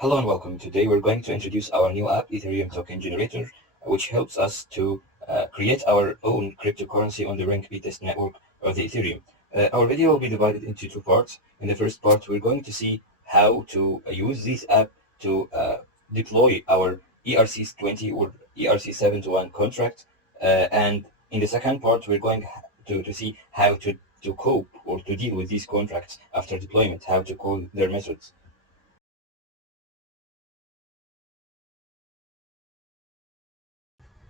Hello and welcome. Today we're going to introduce our new app, Ethereum Token Generator, which helps us to create our own cryptocurrency on the Ring test network of the Ethereum. Our video will be divided into two parts. In the first part, we're going to see how to use this app to deploy our ERC20 or ERC721 contract. And in the second part, we're going to see how to cope or to deal with these contracts after deployment, how to call their methods.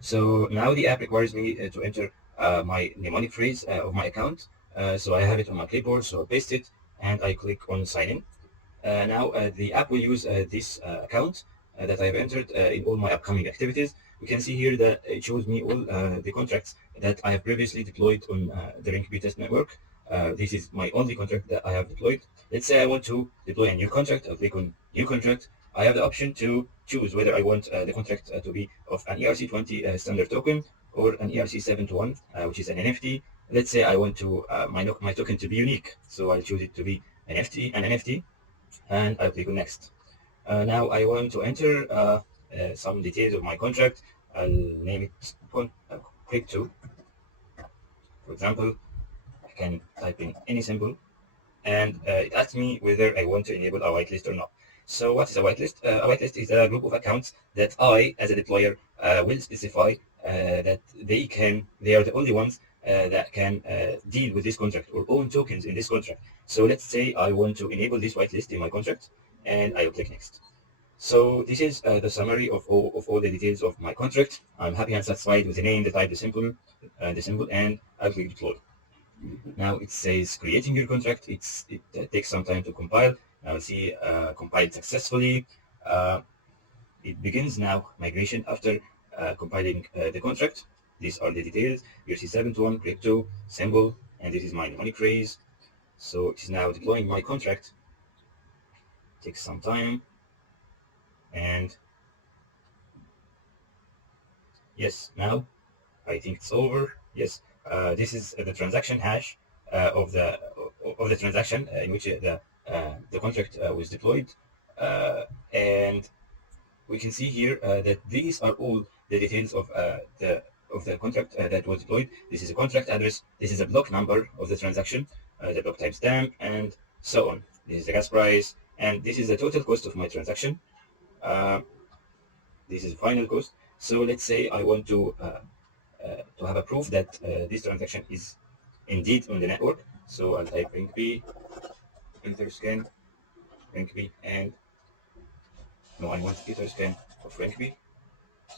So now the app requires me to enter my mnemonic phrase of my account. So I have it on my clipboard, so I paste it and I click on sign in. Now the app will use this account that I've entered in all my upcoming activities. We can see here that it shows me all the contracts that I have previously deployed on the Ring test network. This is my only contract that I have deployed. Let's say I want to deploy a new contract. I'll click on new contract. I have the option to choose whether I want the contract to be of an ERC20 standard token or an ERC721, which is an NFT. Let's say I want to my token to be unique, so I'll choose it to be an NFT, and I'll click on next. Now I want to enter some details of my contract. I'll name it quick 2. For example, I can type in any symbol, and it asks me whether I want to enable a whitelist or not. So what is a whitelist? A whitelist is a group of accounts that I, as a deployer, will specify that they are the only ones that can deal with this contract or own tokens in this contract. So let's say I want to enable this whitelist in my contract, and I will click next. So this is the summary of all the details of my contract. I'm happy and satisfied with the name, the type, the symbol, and I'll click deploy. Now it says creating your contract. It takes some time to compile. Now see compiled successfully. It begins now migration after compiling the contract. These are the details. ERC721 crypto symbol, and this is my mnemonic phrase. So it is now deploying my contract. It takes some time, and yes, now I think it's over. Yes, this is the transaction hash of the transaction in which the contract was deployed, and we can see here that these are all the details of the contract that was deployed. This is a contract address. This is a block number of the transaction, the block timestamp, and so on. This is the gas price, and this is the total cost of my transaction. Uh, this is final cost. So let's say I want to have a proof that this transaction is indeed on the network. So I'll type ring B, Etherscan, ring B, and no, I want Etherscan of ring B.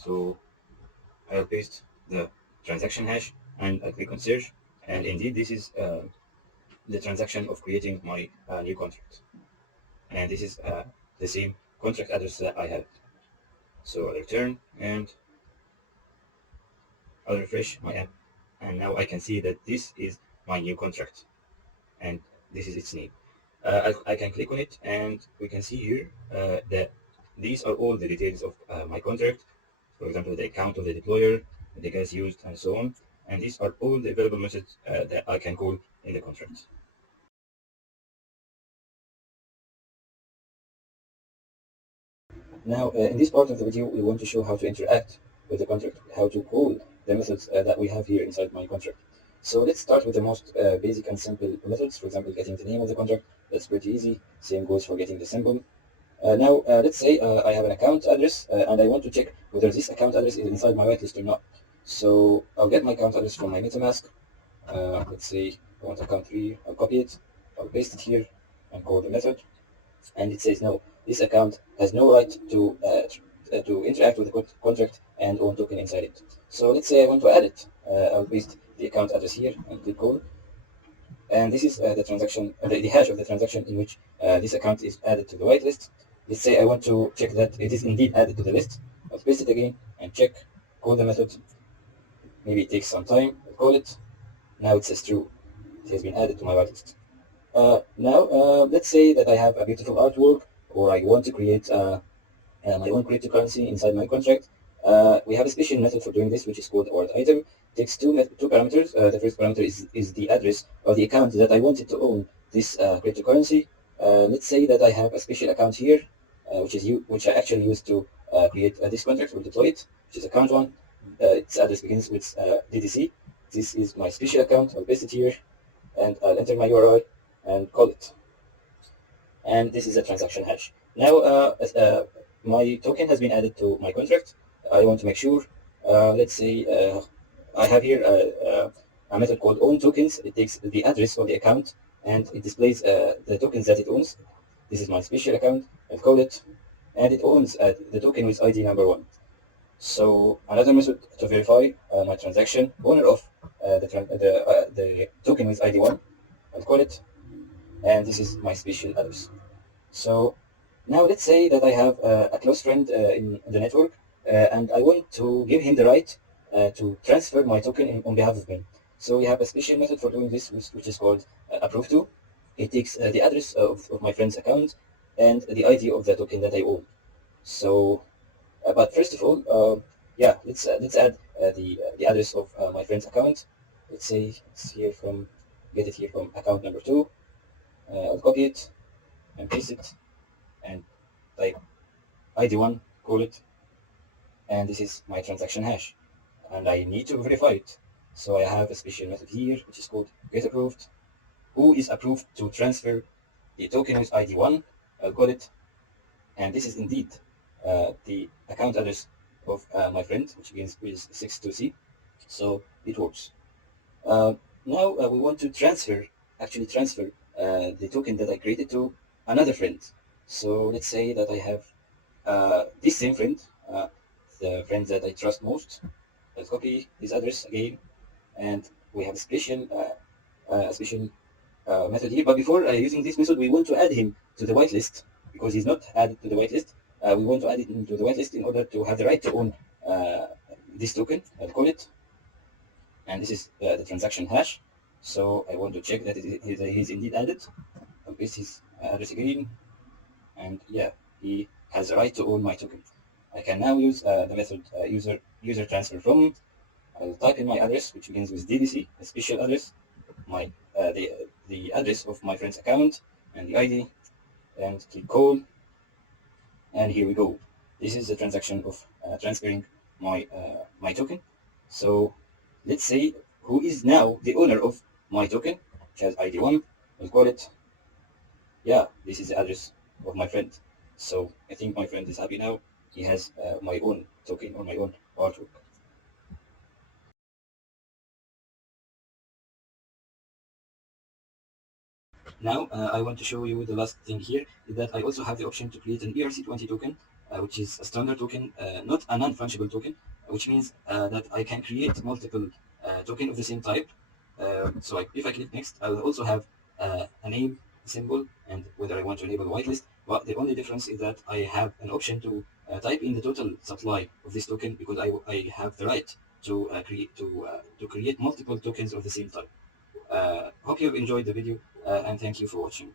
So I'll paste the transaction hash and I'll click on search. And indeed, this is the transaction of creating my new contract. And this is the same contract address that I have. So I'll return and I'll refresh my app. And now I can see that this is my new contract. And this is its name. I can click on it and we can see here that these are all the details of my contract. For example, the account of the deployer, the gas used, and so on. And these are all the available methods that I can call in the contract. Now, in this part of the video, we want to show how to interact with the contract, how to call the methods that we have here inside my contract. So let's start with the most basic and simple methods. For example, getting the name of the contract. That's pretty easy. Same goes for getting the symbol. Now, let's say I have an account address and I want to check whether this account address is inside my whitelist or not. So I'll get my account address from my MetaMask. Let's say I want account 3. I'll copy it. I'll paste it here and call the method. And it says no, this account has no right to interact with the contract and own token inside it. So let's say I want to add it. I'll paste the account address here and click call. And this is the transaction, the hash of the transaction in which this account is added to the whitelist. Let's say I want to check that it is indeed added to the list. I'll paste it again and check, call the method. Maybe it takes some time. I'll call it. Now it says true. It has been added to my whitelist. Now, let's say that I have a beautiful artwork, or I want to create my own cryptocurrency inside my contract. We have a special method for doing this, which is called award item. It takes two parameters. The first parameter is the address of the account that I wanted to own this cryptocurrency. Let's say that I have a special account here. which I actually use to create this contract or deploy it, which is account one. Its address begins with DDC. This is my special account. I'll paste it here, and I'll enter my URI and call it. And this is a transaction hash. Now, my token has been added to my contract. I want to make sure. Let's say I have here a method called own tokens. It takes the address of the account and it displays the tokens that it owns. This is my special account. I'll call it, and it owns the token with ID number one. So another method to verify my transaction, owner of the token with ID one. I'll call it, and this is my special address. So now let's say that I have a close friend in the network, and I want to give him the right to transfer my token on behalf of me. So we have a special method for doing this, which is called approve to. It takes the address of my friend's account and the ID of the token that I own. So, but first of all, yeah, let's add the address of my friend's account. Let's say it's here from get it here from account number two. I'll copy it and paste it and type ID1, call it, and this is my transaction hash. And I need to verify it. So I have a special method here, which is called getApproved. Who is approved to transfer the token with ID1? I'll call it, and this is indeed the account address of my friend, which begins with 62C. So it works. Now we want to actually transfer the token that I created to another friend. So let's say that I have this same friend, the friend that I trust most. Let's copy his address again, and we have a special method here. But before using this method, we want to add him to the whitelist because he's not added to the whitelist. We want to add him to the whitelist in order to have the right to own this token. I'll call it, and this is the transaction hash. So I want to check that he's indeed added. I'll paste his address again, and yeah, he has the right to own my token. I can now use the method user transfer from. I'll type in my address, which begins with DDC, a special address, my the address of my friend's account, and the ID, and click call, and here we go. This is the transaction of transferring my token. So let's say who is now the owner of my token, which has ID1. We'll call it. Yeah, this is the address of my friend. So I think my friend is happy now. He has my own token or my own artwork. Now I want to show you the last thing here is that I also have the option to create an ERC20 token, which is a standard token, not a non-fungible token, which means that I can create multiple tokens of the same type. So if I click next, I'll also have a name, symbol, and whether I want to enable whitelist. But the only difference is that I have an option to type in the total supply of this token because I have the right to create multiple tokens of the same type. Hope you've enjoyed the video and thank you for watching.